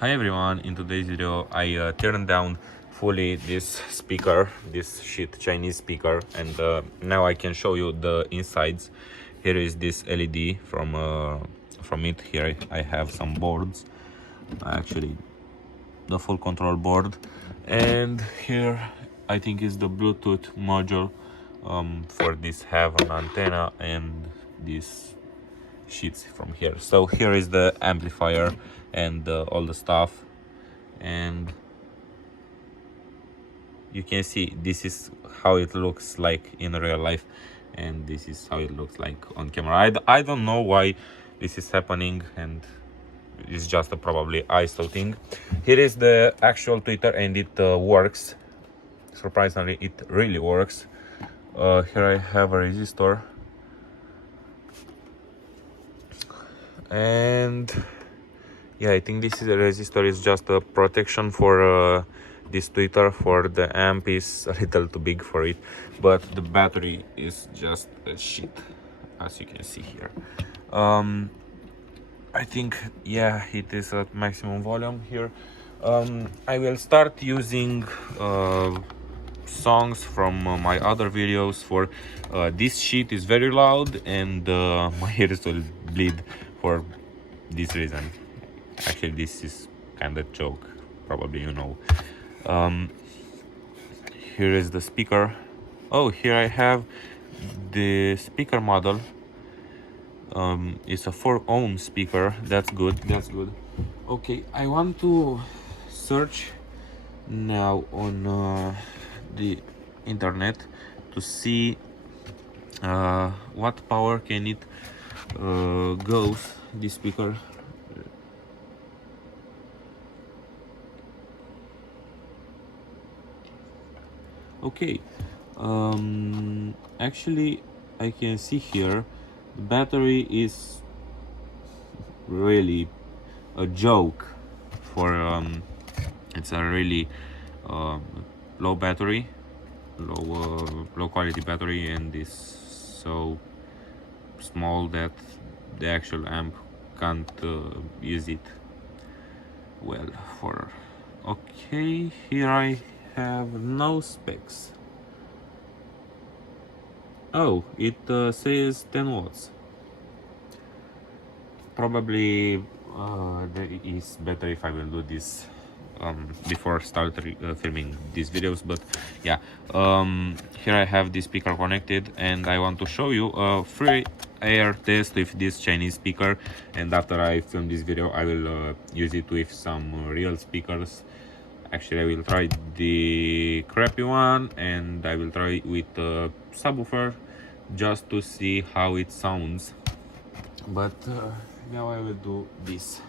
Hi everyone, in today's video I turned down fully this speaker, this shit Chinese speaker, and now I can show you the insides. Here is this LED from it. Here I have some boards, actually the full control board, and here I think is the Bluetooth module for this have an antenna and this sheets from here. So here is the amplifier and all the stuff, and you can see this is how it looks like in real life, and this is how it looks like on camera. I don't know why this is happening, and it's just a probably ISO thing. Here is the actual tweeter, and it works. Surprisingly, it really works. Here I have a resistor, and yeah, I think this is a resistor is just a protection for this tweeter. For the amp is a little too big for it, but the battery is just a shit, as you can see here. I think, yeah, it is at maximum volume here. I will start using songs from my other videos. For this sheet is very loud, and my ears will bleed for this reason. Actually, this is kind of joke, probably you know. Here is the speaker. Oh, here I have the speaker model. It's a 4-ohm speaker. That's good. That's good. Okay, I want to search now on the internet to see what power can it goes this speaker. Okay, actually I can see here the battery is really a joke. For it's a really low battery, low quality battery, and is so small that the actual amp can't use it well. For okay, here I have no specs. Oh, it says 10 watts. Probably that is better if I will do this before start filming these videos. But yeah, here I have this speaker connected, and I want to show you a free air test with this Chinese speaker. And after I film this video, I will use it with some real speakers. Actually, I will try the crappy one, and I will try with a subwoofer just to see how it sounds. But now I will do this.